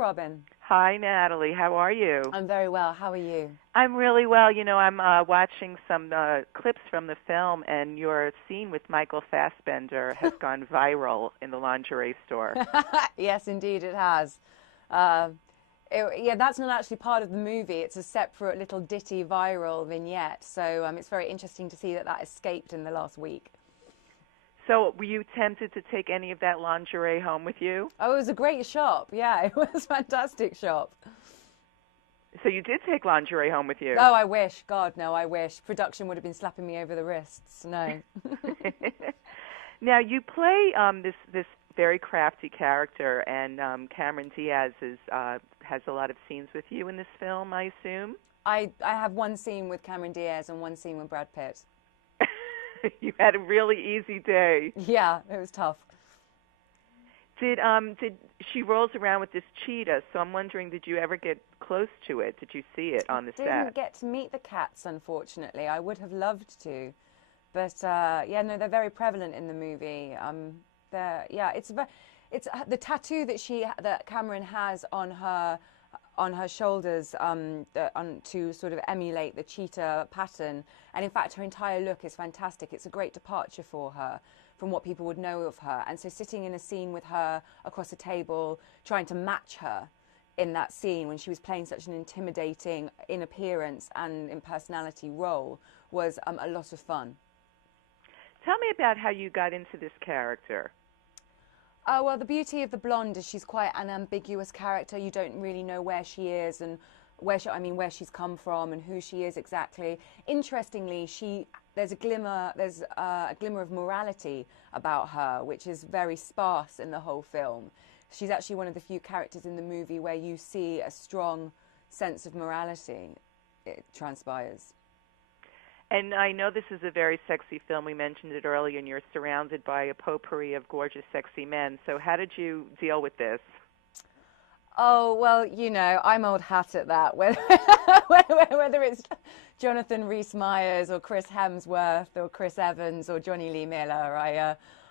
Robin. Hi, Natalie. How are you? I'm very well. How are you? I'm really well. You know, I'm watching some clips from the film, and your scene with Michael Fassbender has gone viral in the lingerie store. Yes, indeed it has. Yeah, that's not actually part of the movie. It's a separate little ditty viral vignette. So it's very interesting to see that that escaped in the last week. So were you tempted to take any of that lingerie home with you? Oh, it was a great shop. Yeah, it was a fantastic shop. So you did take lingerie home with you? Oh, I wish. God, no, I wish. Production would have been slapping me over the wrists. No. Now, you play this very crafty character, and Cameron Diaz has a lot of scenes with you in this film, I assume? I have one scene with Cameron Diaz and one scene with Brad Pitt. You had a really easy day. Yeah, it was tough. Did she rolls around with this cheetah? So I'm wondering, did you ever get close to it? Did you see it on the set? I didn't get to meet the cats, unfortunately. I would have loved to, but yeah, no, they're very prevalent in the movie. It's the tattoo that Cameron has on her shoulders to sort of emulate the cheetah pattern. And in fact, her entire look is fantastic. It's a great departure for her from what people would know of her. And so sitting in a scene with her across a table, trying to match her in that scene when she was playing such an intimidating in appearance and in personality role was a lot of fun. Tell me about how you got into this character. Well, the beauty of the blonde is she's quite an ambiguous character. You don't really know where she is and where she's come from and who she is exactly. Interestingly, there's a glimmer of morality about her, which is very sparse in the whole film. She's actually one of the few characters in the movie where you see a strong sense of morality. It transpires. And I know this is a very sexy film. We mentioned it earlier, and you're surrounded by a potpourri of gorgeous, sexy men. So how did you deal with this? Oh, well, you know, I'm old hat at that. Whether it's Jonathan Rhys-Meyers or Chris Hemsworth or Chris Evans or Johnny Lee Miller,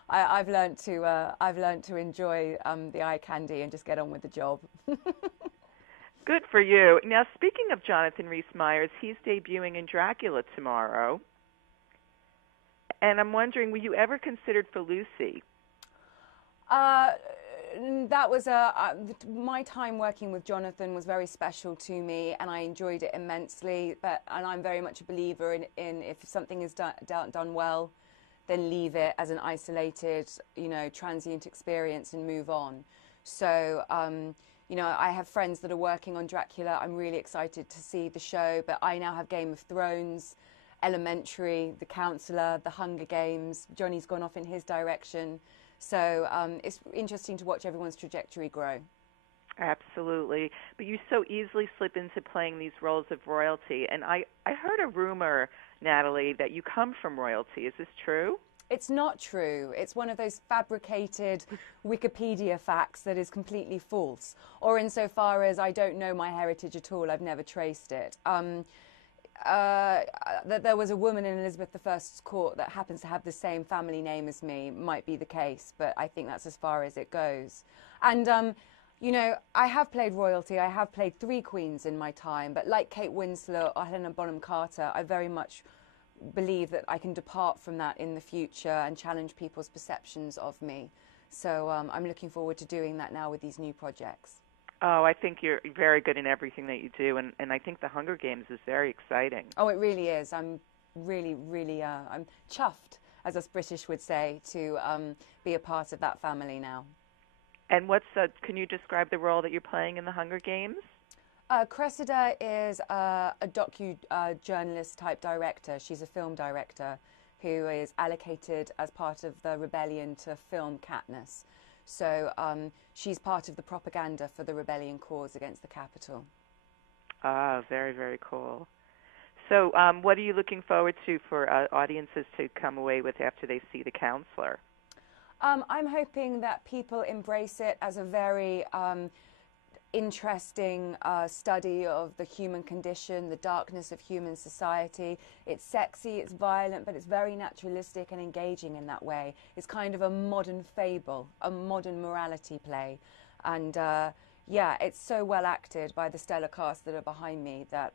I've learned to enjoy the eye candy and just get on with the job. Good for you. Now, speaking of Jonathan Rhys-Meyers, he's debuting in Dracula tomorrow. And I'm wondering, were you ever considered for Lucy? That was my time working with Jonathan was very special to me, and I enjoyed it immensely. And I'm very much a believer in if something is done well, then leave it as an isolated, transient experience and move on. So, I have friends that are working on Dracula. I'm really excited to see the show, but I now have Game of Thrones, Elementary, The Counselor, The Hunger Games. Johnny's gone off in his direction. So it's interesting to watch everyone's trajectory grow. Absolutely. But you so easily slip into playing these roles of royalty. And I heard a rumor, Natalie, that you come from royalty. Is this true? It's not true. It's one of those fabricated Wikipedia facts that is completely false. Or insofar as I don't know my heritage at all, I've never traced it. That there was a woman in Elizabeth I's court that happens to have the same family name as me might be the case, but I think that's as far as it goes. And, I have played royalty. I have played 3 queens in my time, but like Kate Winslet or Helena Bonham Carter, I very much believe that I can depart from that in the future and challenge people's perceptions of me. So I'm looking forward to doing that now with these new projects. Oh, I think you're very good in everything that you do, and I think the Hunger Games is very exciting. Oh, it really is. I'm really, I'm chuffed, as us British would say, to be a part of that family now. And can you describe the role that you're playing in the Hunger Games? Cressida is a docu-journalist type director. She's a film director who is allocated as part of the rebellion to film Katniss. So she's part of the propaganda for the rebellion cause against the Capitol. Ah, very, very cool. So what are you looking forward to for audiences to come away with after they see The Counselor? I'm hoping that people embrace it as a very interesting study of the human condition, the darkness of human society. It's sexy, it's violent, but it's very naturalistic and engaging in that way. It's kind of a modern fable, a modern morality play. And, yeah, it's so well acted by the stellar cast that are behind me that,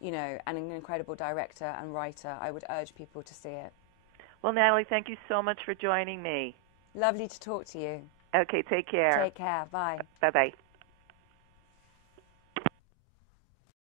you know, and an incredible director and writer. I would urge people to see it. Well, Natalie, thank you so much for joining me. Lovely to talk to you. Okay, take care. Take care. Bye. Bye-bye.